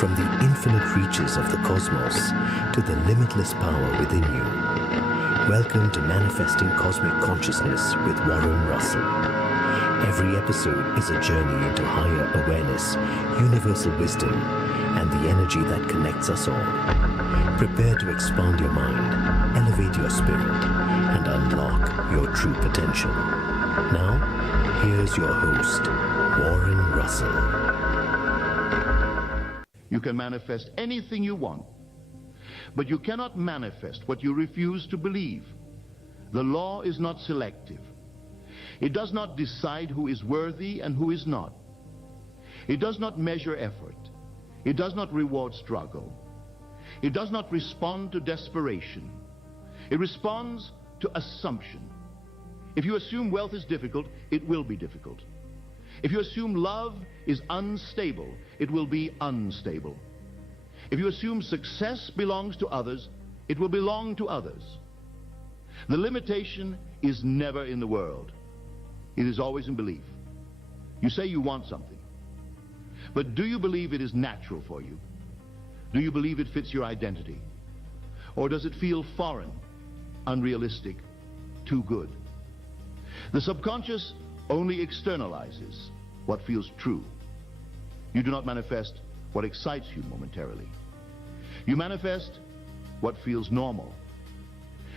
From the infinite reaches of the cosmos to the limitless power within you. Welcome to Manifesting Cosmic Consciousness with Warren Russel. Every episode is a journey into higher awareness, universal wisdom, and the energy that connects us all. Prepare to expand your mind, elevate your spirit, and unlock your true potential. Now, here's your host, Warren Russel. You can manifest anything you want, but you cannot manifest what you refuse to believe. The law is not selective. It does not decide who is worthy and who is not. It does not measure effort. It does not reward struggle. It does not respond to desperation. It responds to assumption. If you assume wealth is difficult, it will be difficult. If you assume love is unstable, it will be unstable. If you assume success belongs to others, it will belong to others. The limitation is never in the world. It is always in belief. You say you want something, but do you believe it is natural for you? Do you believe it fits your identity? Or does it feel foreign, unrealistic, too good? The subconscious only externalizes what feels true. You do not manifest what excites you momentarily. You manifest what feels normal.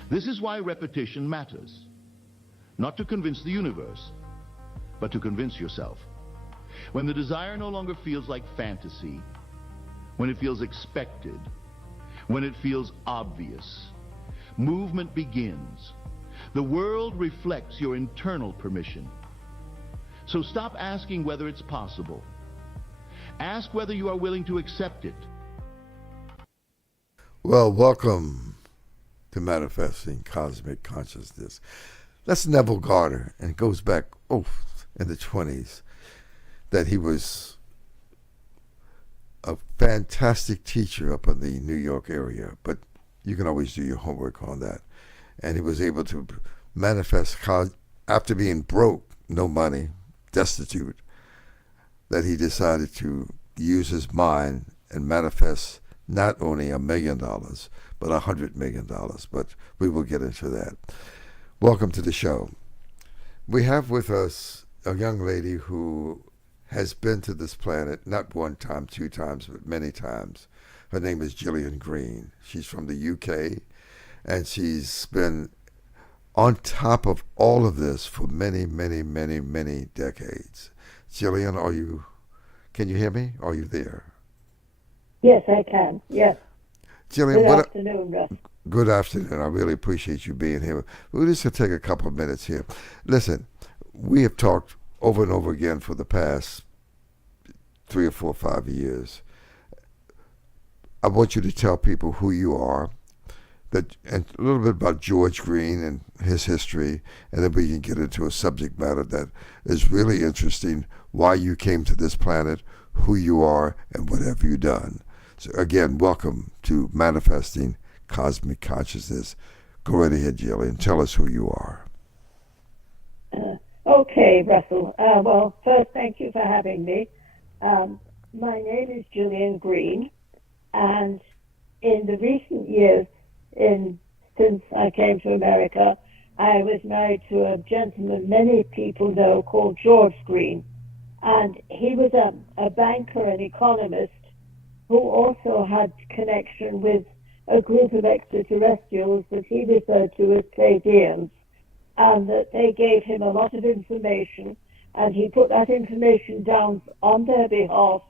This is why repetition matters. Not to convince the universe, but to convince yourself. When the desire no longer feels like fantasy, when it feels expected, when it feels obvious, movement begins. The world reflects your internal permission. So stop asking whether it's possible. Ask whether you are willing to accept it. Well, welcome to Manifesting Cosmic Consciousness. That's Neville Goddard, and it goes back in the 20s, that he was a fantastic teacher up in the New York area, but you can always do your homework on that. And he was able to manifest after being broke, no money, destitute, that he decided to use his mind and manifest not only $1 million, but $100 million. But we will get into that. Welcome to the show. We have with us a young lady who has been to this planet, not one time, two times, but many times. Her name is Gillian Green. She's from the UK, and she's been on top of all of this for many, many, many, many decades. Gillian, can you hear me? Are you there? Yes, I can. Yes. Gillian, Good afternoon, Russ. Good afternoon. I really appreciate you being here. We're just going to take a couple of minutes here. Listen, we have talked over and over again for the past 3 or 4 or 5 years. I want you to tell people who you are, and a little bit about George Green and his history, and then we can get into a subject matter that is really interesting, why you came to this planet, who you are, and what have you done. So again, welcome to Manifesting Cosmic Consciousness. Go right ahead, Gillian. Tell us who you are. Okay, Russell. Well, first, thank you for having me. My name is Gillian Green, and in the recent years, since I came to America, I was married to a gentleman many people know called George Green. And he was a banker and economist who also had connection with a group of extraterrestrials that he referred to as Pleiadians, and that they gave him a lot of information, and he put that information down on their behalf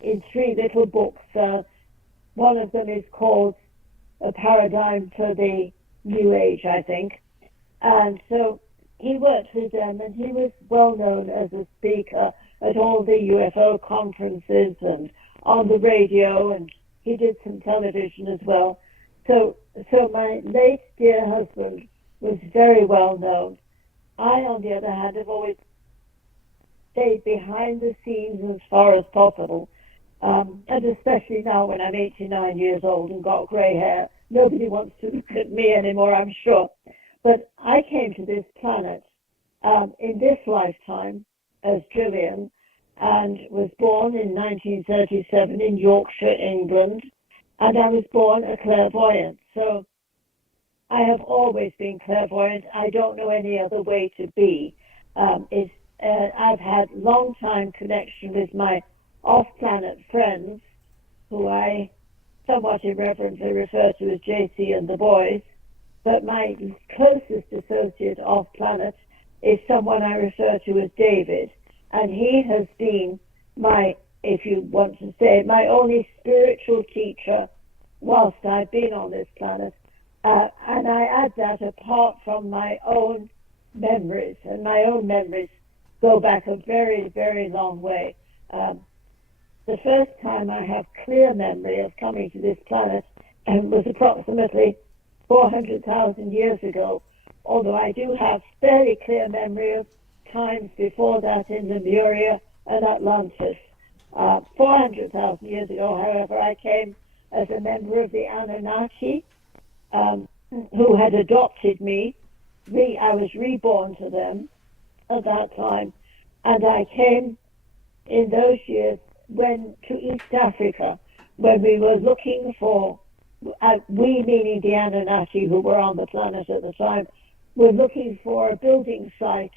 in 3 little books. One of them is called A Paradigm for the New Age, I think. And so he worked with them, and he was well known as a speaker at all the UFO conferences and on the radio, and he did some television as well. So my late dear husband was very well known. I, on the other hand, have always stayed behind the scenes as far as possible, and especially now when I'm 89 years old and got grey hair. Nobody wants to look at me anymore, I'm sure. But I came to this planet in this lifetime as Gillian and was born in 1937 in Yorkshire, England, and I was born a clairvoyant. So I have always been clairvoyant. I don't know any other way to be. I've had long-time connection with my off-planet friends, who I somewhat irreverently refer to as JC and the boys, but my closest associate off-planet is someone I refer to as David, and he has been my, if you want to say, my only spiritual teacher whilst I've been on this planet. And I add that apart from my own memories, and my own memories go back a very, very long way. The first time I have clear memory of coming to this planet was approximately 400,000 years ago, although I do have fairly clear memory of times before that in Lemuria and Atlantis. 400,000 years ago, however, I came as a member of the Anunnaki, who had adopted me. I was reborn to them at that time, and I came in those years to East Africa, when we were looking for, we meaning the Anunnaki who were on the planet at the time, were looking for a building site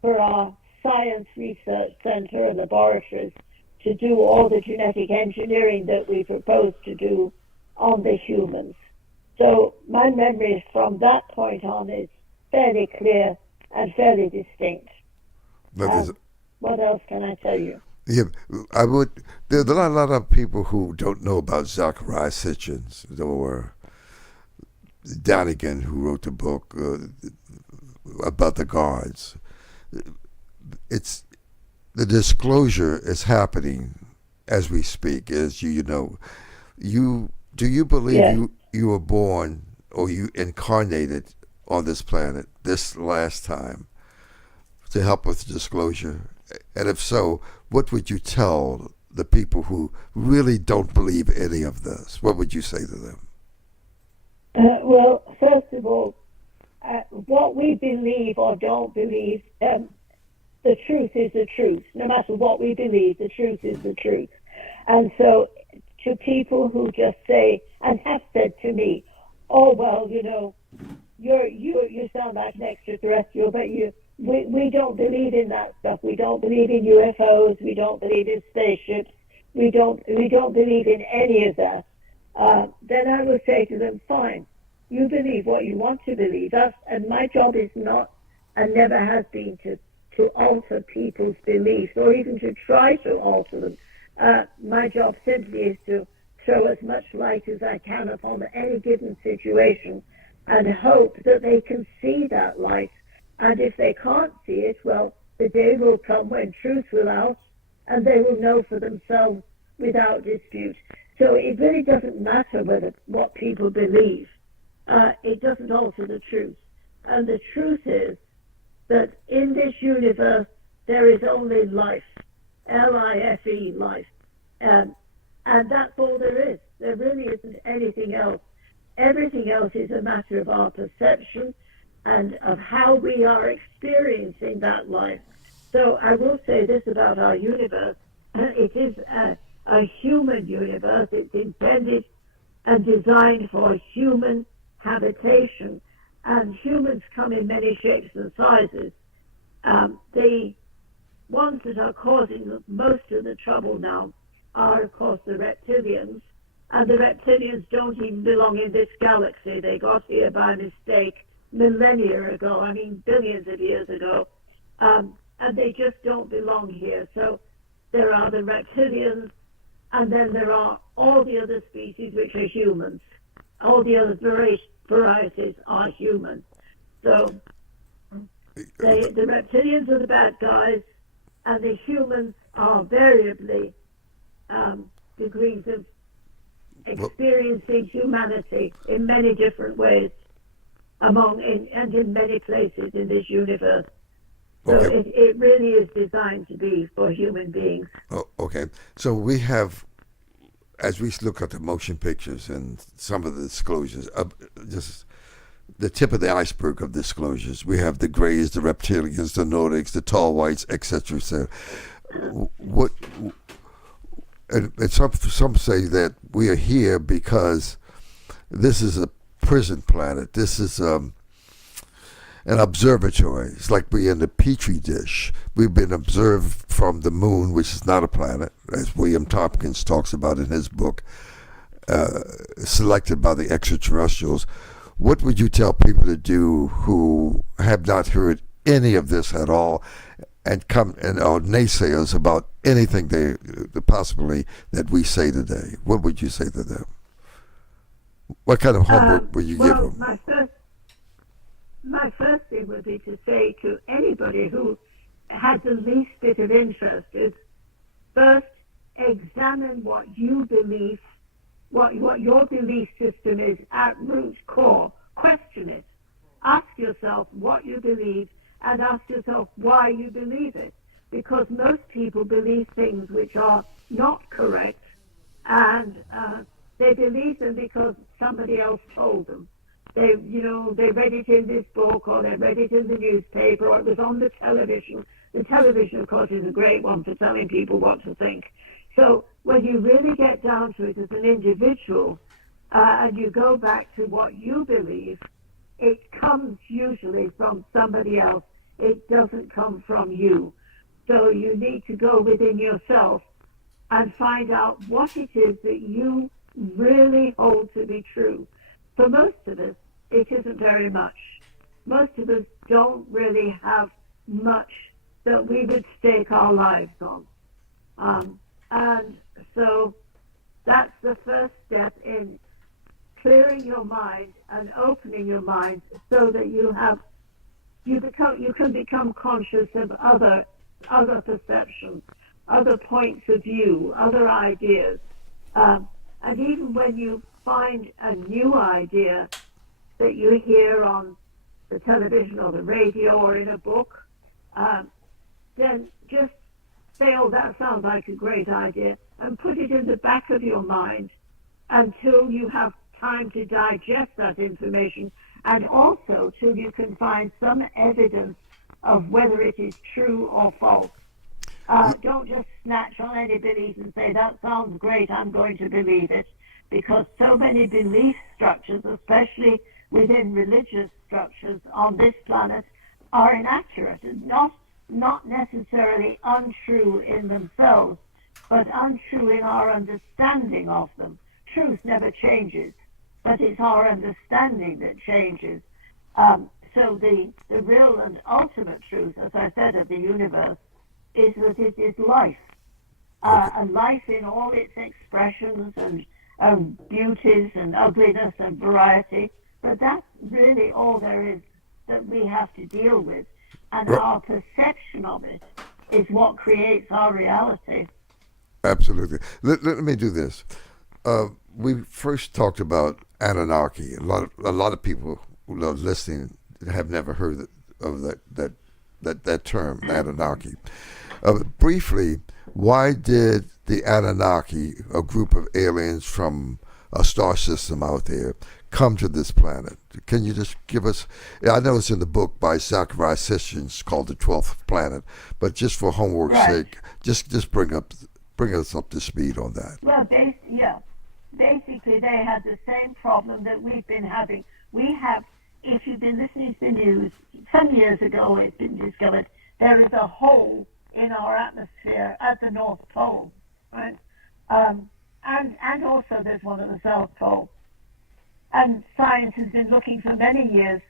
for our science research center and laboratories to do all the genetic engineering that we proposed to do on the humans. So my memory from that point on is fairly clear and fairly distinct. What else can I tell you? Yeah, I would. There's a lot of people who don't know about Zachariah Sitchin, or Donegan, who wrote the book about the guards. It's the disclosure is happening as we speak. As you know, do you believe you were born or you incarnated on this planet this last time to help with disclosure? And if so, what would you tell the people who really don't believe any of this? What would you say to them? Well, first of all, what we believe or don't believe, the truth is the truth. No matter what we believe, the truth is the truth. And so to people who just say, and have said to me, oh, well, you know, you sound like an extraterrestrial, but we don't believe in that stuff. We don't believe in UFOs. We don't believe in spaceships. We don't believe in any of that. Then I will say to them, fine, you believe what you want to believe. And my job is not, and never has been, to alter people's beliefs or even to try to alter them. My job simply is to throw as much light as I can upon any given situation and hope that they can see that light. And if they can't see it, well, the day will come when truth will out and they will know for themselves without dispute. So it really doesn't matter what people believe. It doesn't alter the truth. And the truth is that in this universe there is only life, L-I-F-E, life. And that's all there is. There really isn't anything else. Everything else is a matter of our perception and of how we are experiencing that life. So I will say this about our universe. It is a human universe. It's intended and designed for human habitation. And humans come in many shapes and sizes. The ones that are causing most of the trouble now are, of course, the reptilians. And the reptilians don't even belong in this galaxy. They got here by mistake millennia ago, I mean billions of years ago, and they just don't belong here. So there are the reptilians, and then there are all the other species which are humans. All the other varieties are human. So the reptilians are the bad guys, and the humans are variably degrees of experiencing humanity in many different ways and in many places in this universe. So okay. It really is designed to be for human beings. Oh, okay. So we have, as we look at the motion pictures and some of the disclosures, just the tip of the iceberg of disclosures, we have the Greys, the Reptilians, the Nordics, the Tall Whites, etc., etc. what? And some say that we are here because this is a prison planet. This is an observatory. It's like we're in the petri dish. We've been observed from the moon, which is not a planet, as William Tompkins talks about in his book, selected by the extraterrestrials. What would you tell people to do who have not heard any of this at all, and come and are naysayers about anything they possibly that we say today? What would you say to them? What kind of homework would you give them? My first thing would be to say to anybody who had the least bit of interest is, first, examine what you believe, what your belief system is at root core. Question it. Ask yourself what you believe and ask yourself why you believe it. Because most people believe things which are not correct, and they believe them because somebody else told them. They read it in this book, or they read it in the newspaper, or it was on the television. The television, of course, is a great one for telling people what to think. So when you really get down to it as an individual, and you go back to what you believe, it comes usually from somebody else. It doesn't come from you. So you need to go within yourself and find out what it is that you really hold to be true. For most of us, it isn't very much. Most of us don't really have much that we would stake our lives on. And so that's the first step in clearing your mind and opening your mind so that you can become conscious of other perceptions, other points of view, other ideas. And even when you find a new idea that you hear on the television or the radio or in a book, then just say, oh, that sounds like a great idea, and put it in the back of your mind until you have time to digest that information, and also till you can find some evidence of whether it is true or false. Don't just snatch on any belief and say, that sounds great, I'm going to believe it, because so many belief structures, especially within religious structures on this planet, are inaccurate and not necessarily untrue in themselves, but untrue in our understanding of them. Truth never changes, but it's our understanding that changes. So the real and ultimate truth, as I said, of the universe is that it is life. And life in all its expressions and beauties and ugliness and variety. But that's really all there is that we have to deal with. And our perception of it is what creates our reality. Absolutely. Let me do this. We first talked about Anunnaki. A lot of people who are listening have never heard of that term, Anunnaki. Briefly, why did the Anunnaki, a group of aliens from a star system out there, come to this planet? Can you just give us, I know it's in the book by Zachariah Sitchin called The 12th Planet, but just for homework's sake, just bring us up to speed on that. Well, basically they had the same problem that we've been having. We have, if you've been listening to the news, some years ago it's been discovered there is a hole in our atmosphere at the North Pole, right? And also there's one at the South Pole. And science has been looking for many years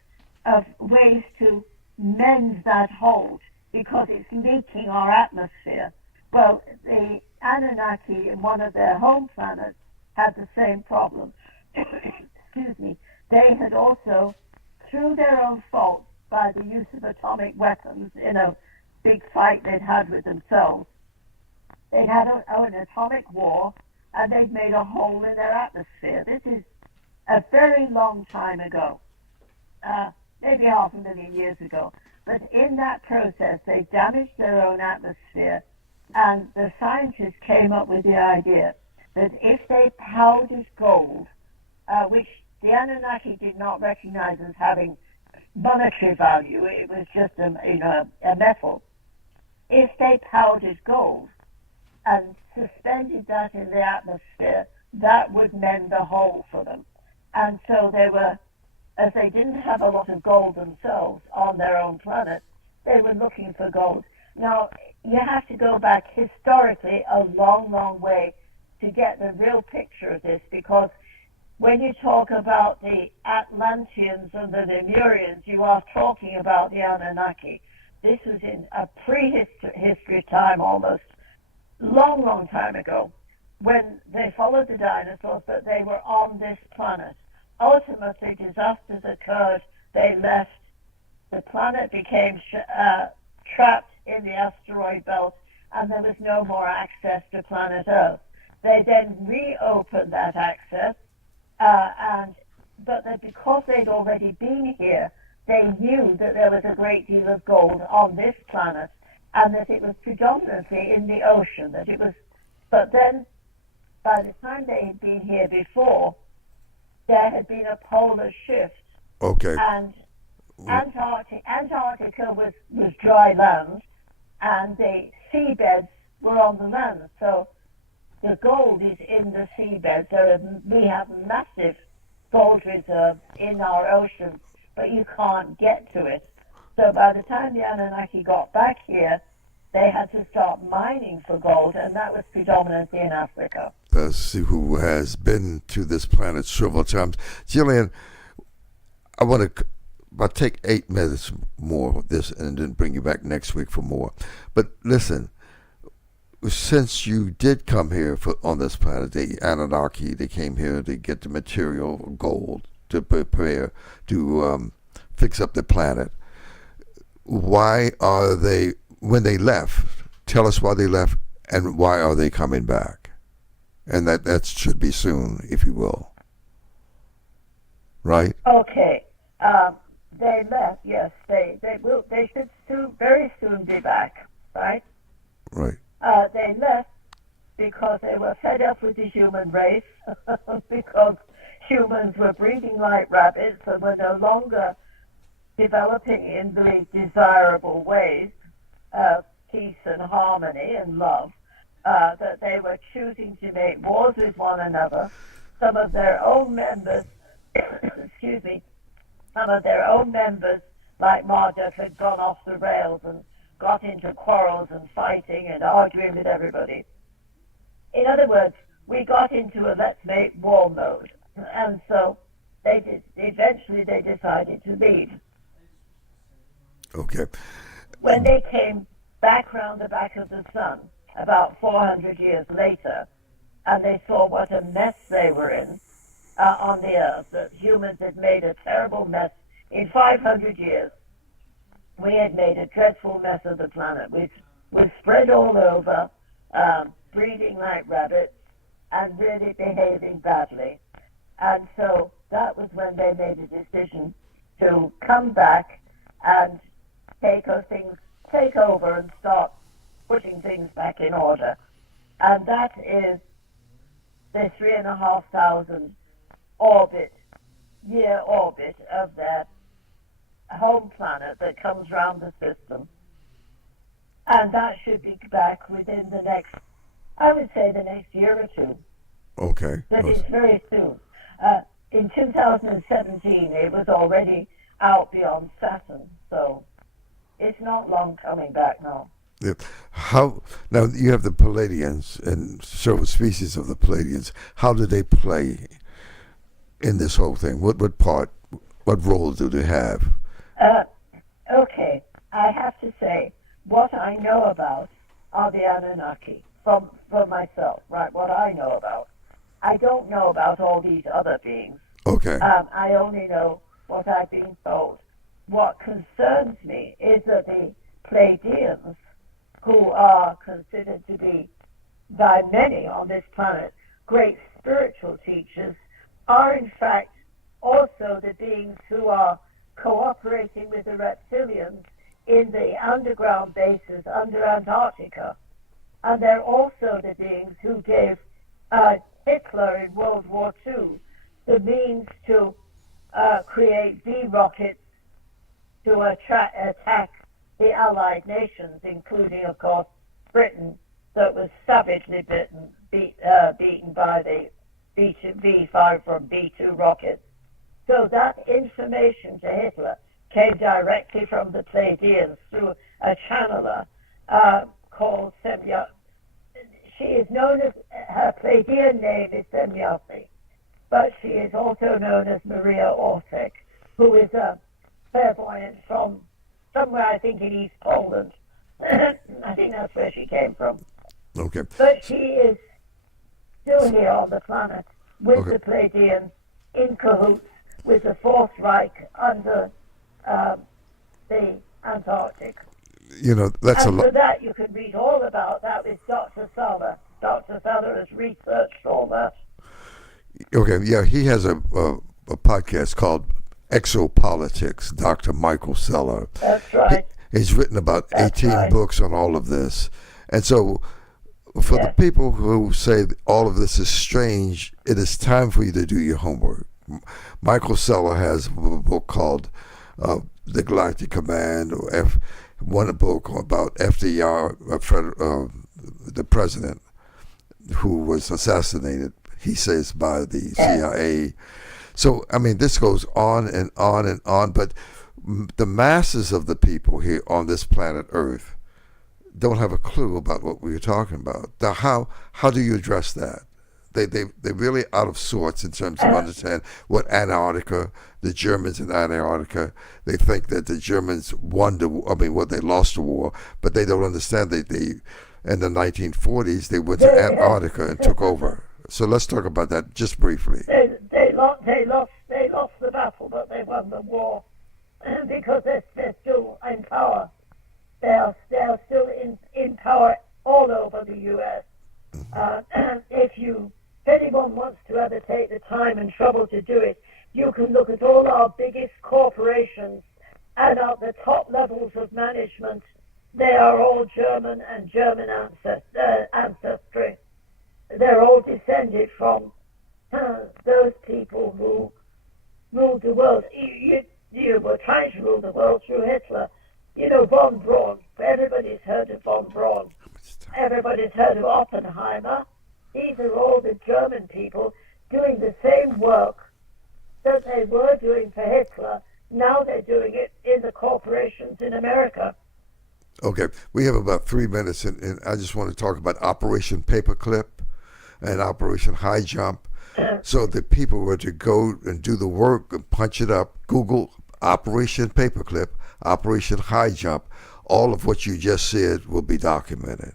of ways to mend that hole because it's leaking our atmosphere. Well, the Anunnaki in one of their home planets had the same problem. Excuse me. They had also, through their own fault, by the use of atomic weapons in a big fight they'd had with themselves, they'd had an atomic war, and they'd made a hole in their atmosphere. This is a very long time ago, maybe 500,000 years ago. But in that process, they damaged their own atmosphere, and the scientists came up with the idea that if they powdered gold, which the Anunnaki did not recognize as having monetary value, it was just a metal. if they powdered gold and suspended that in the atmosphere, that would mend the hole for them. And so they were, as they didn't have a lot of gold themselves on their own planet, they were looking for gold. Now, you have to go back historically a long, long way to get the real picture of this, because when you talk about the Atlanteans and the Lemurians, you are talking about the Anunnaki. This was in a prehistory time, almost long, long time ago, when they followed the dinosaurs, but they were on this planet. Ultimately, disasters occurred. They left. The planet became trapped in the asteroid belt, and there was no more access to planet Earth. They then reopened that access, but because they'd already been here, they knew that there was a great deal of gold on this planet, and that it was predominantly in the ocean. But then, by the time they had been here before, there had been a polar shift. Okay. And Antarctica was dry land, and the seabeds were on the land. So the gold is in the seabed. We have massive gold reserves in our ocean, but you can't get to it. So by the time the Anunnaki got back here, they had to start mining for gold, and that was predominantly in Africa. Who has been to this planet several times. Gillian, I want to take 8 minutes more of this and then bring you back next week for more. But listen, since you did come here on this planet, the Anunnaki, they came here to get the material gold to prepare to fix up the planet. Why are they, when they left, tell us why they left and why are they coming back? And that should be soon, if you will. Right? Okay. They left, yes. They should very soon be back, right? Right. They left because they were fed up with the human race, because humans were breeding like rabbits and were no longer developing in the desirable ways of peace and harmony and love, that they were choosing to make wars with one another. Some of their own members, excuse me, some of their own members, like Marduk, had gone off the rails and got into quarrels and fighting and arguing with everybody. In other words, we got into a let's make war mode, and so eventually they decided to leave. Okay. When they came back round the back of the sun, about 400 years later, and they saw what a mess they were in on the Earth, that humans had made a terrible mess. In 500 years, we had made a dreadful mess of the planet. We've spread all over, breeding like rabbits, and really behaving badly. And so that was when they made a decision to come back and take over and start putting things back in order. And that is the 3,500 year orbit of their home planet that comes round the system. And that should be back within the next, I would say, the next year or two. Okay. That is very soon. In 2017, it was already out beyond Saturn, so it's not long coming back now. Yeah. Now you have the Palladians and several species of the Palladians. How do they play in this whole thing? What role do they have? Okay, I have to say, what I know about are the Anunnaki, from myself, right, what I know about. I don't know about all these other beings. Okay. I only know what I've been told. What concerns me is that the Pleiadians, who are considered to be, by many on this planet, great spiritual teachers, are in fact also the beings who are cooperating with the reptilians in the underground bases under Antarctica. And they're also the beings who gave Hitler in World War II the means to create V rockets to attack the Allied nations, including, of course, Britain, that was savagely beaten by the V5 from B-2 rockets. So that information to Hitler came directly from the Pleiadians through a channeler called Semya. She is known as, her Pleiadian name is Semyasi, but she is also known as Maria Ortek, who is a clairvoyant from somewhere, I think, in East Poland. I think that's where she came from. Okay. But she is still here on the planet with the Pleiadians, in cahoots with the Fourth Reich under the Antarctic. You know, that's and a lot. for that, you can read all about that with Dr. Sala. Dr. Sala has researched all that. Okay, yeah, he has a podcast called Exopolitics, Dr. Michael Seller. That's right. He's written about 18 books on all of this. And so for the people who say all of this is strange, it is time for you to do your homework. Michael Seller has a book called The Galactic Command, or one book about FDR, the president who was assassinated, he says, by the CIA. So, I mean, this goes on and on and on, but the masses of the people here on this planet Earth don't have a clue about what we were talking about. Now, how do you address that? They're really out of sorts in terms of understanding what Antarctica, the Germans in Antarctica, they think that the Germans won the war, they lost the war, but they don't understand that in the 1940s, they went to Antarctica and took over. So let's talk about that just briefly. They lost the battle, but they won the war because they're still in power. They are still in power all over the U.S. If anyone wants to ever take the time and trouble to do it, you can look at all our biggest corporations and at the top levels of management. They are all German and German ancestry. They're all descended from those people who ruled the world. You were trying to rule the world through Hitler. You know, von Braun. Everybody's heard of von Braun. Everybody's heard of Oppenheimer. These are all the German people doing the same work that they were doing for Hitler. Now they're doing it in the corporations in America. Okay, we have about 3 minutes, and I just want to talk about Operation Paperclip and Operation High Jump. So the people were to go and do the work and punch it up. Google Operation Paperclip, Operation High Jump. All of what you just said will be documented.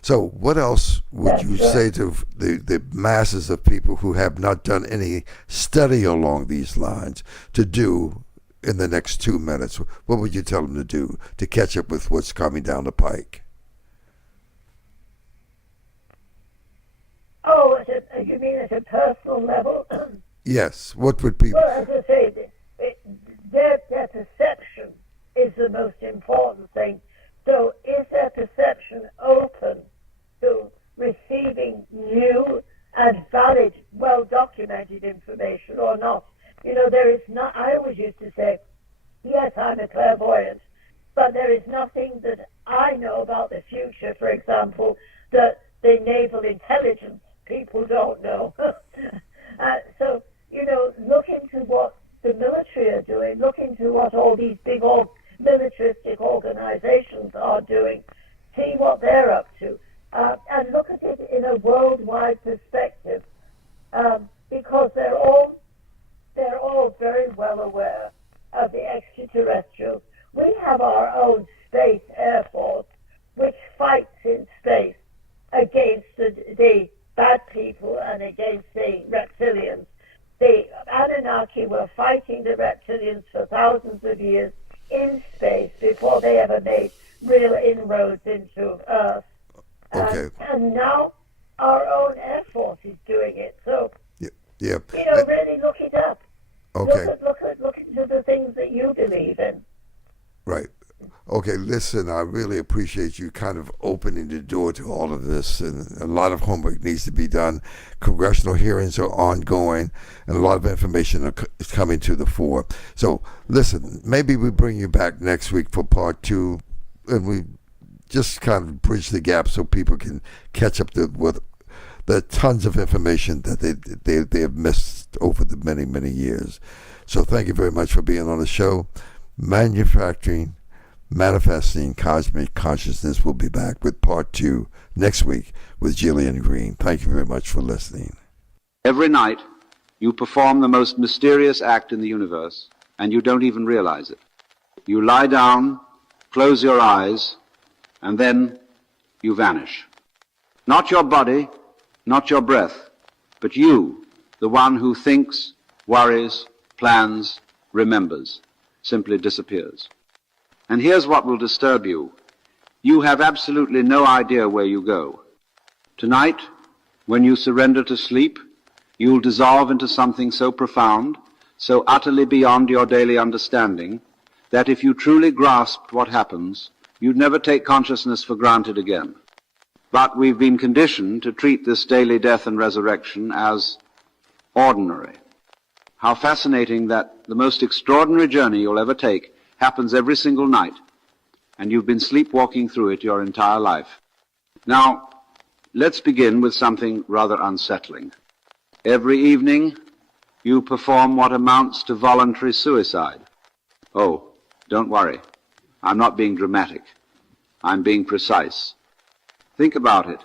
So what else would you say to the masses of people who have not done any study along these lines to do in the next 2 minutes? What would you tell them to do to catch up with what's coming down the pike? Oh, you mean at a personal level? Yes. What would people... Well, as I say, their perception is the most important thing. So is their perception open to receiving new and valid, well-documented information or not? You know, there is not... I always used to say, yes, I'm a clairvoyant, but there is nothing that I know about the future, for example, that the naval intelligence people don't know. So, you know, look into what the military are doing, look into what all these big old militaristic organizations are doing, see what they're up to, and look at it in a worldwide perspective, because they're all very well aware of the extraterrestrials. We have our own space air force, which fights in space against the bad people and against the reptilians. The Anunnaki were fighting the reptilians for thousands of years in space before they ever made real inroads into Earth. Okay. And now our own Air Force is doing it. So, yeah. You know, really look it up. Okay. Look into the things that you believe in. Right. Okay, listen, I really appreciate you kind of opening the door to all of this, and a lot of homework needs to be done. Congressional hearings are ongoing, and a lot of information is coming to the fore. So, listen, maybe we bring you back next week for part 2, we just kind of bridge the gap so people can catch up with the tons of information that they have missed over the many, many years. So thank you very much for being on the show. Manufacturing, Manifesting Cosmic Consciousness. We'll be back with part 2 next week with Gillian Green. Thank you very much for listening. Every night, you perform the most mysterious act in the universe, and you don't even realize it. You lie down, close your eyes, and then you vanish. Not your body, not your breath, but you, the one who thinks, worries, plans, remembers, simply disappears. And here's what will disturb you. You have absolutely no idea where you go. Tonight, when you surrender to sleep, you'll dissolve into something so profound, so utterly beyond your daily understanding, that if you truly grasped what happens, you'd never take consciousness for granted again. But we've been conditioned to treat this daily death and resurrection as ordinary. How fascinating that the most extraordinary journey you'll ever take happens every single night, and you've been sleepwalking through it your entire life. Now, let's begin with something rather unsettling. Every evening, you perform what amounts to voluntary suicide. Oh, don't worry. I'm not being dramatic. I'm being precise. Think about it.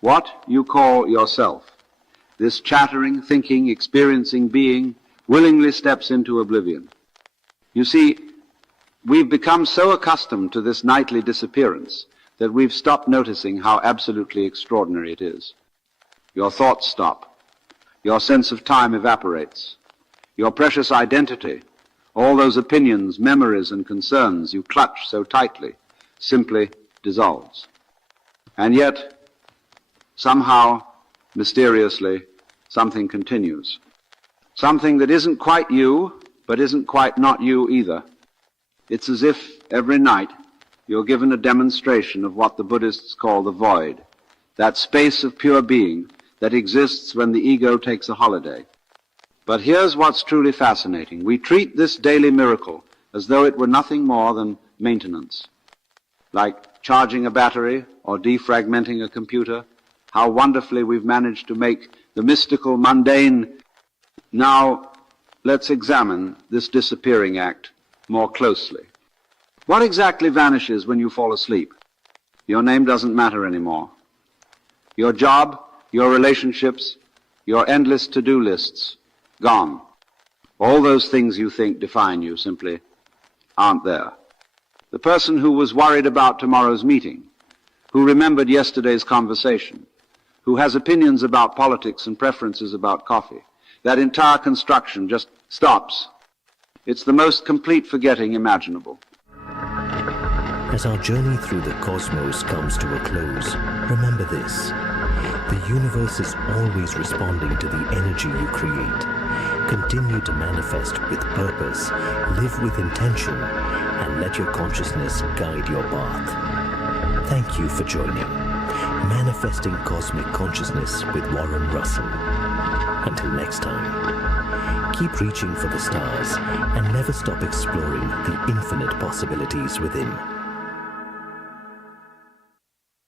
What you call yourself, this chattering, thinking, experiencing being, willingly steps into oblivion. You see, we've become so accustomed to this nightly disappearance that we've stopped noticing how absolutely extraordinary it is. Your thoughts stop. Your sense of time evaporates. Your precious identity, all those opinions, memories, and concerns you clutch so tightly, simply dissolves. And yet, somehow, mysteriously, something continues. Something that isn't quite you, but isn't quite not you either. It's as if every night you're given a demonstration of what the Buddhists call the void, that space of pure being that exists when the ego takes a holiday. But here's what's truly fascinating. We treat this daily miracle as though it were nothing more than maintenance, like charging a battery or defragmenting a computer. How wonderfully we've managed to make the mystical mundane. Now, let's examine this disappearing act more closely. What exactly vanishes when you fall asleep? Your name doesn't matter anymore. Your job, your relationships, your endless to-do lists, gone. All those things you think define you simply aren't there. The person who was worried about tomorrow's meeting, who remembered yesterday's conversation, who has opinions about politics and preferences about coffee, that entire construction just stops. It's the most complete forgetting imaginable. As our journey through the cosmos comes to a close, remember this. The universe is always responding to the energy you create. Continue to manifest with purpose, live with intention, and let your consciousness guide your path. Thank you for joining Manifesting Cosmic Consciousness with Warren Russel. Until next time, keep reaching for the stars and never stop exploring the infinite possibilities within.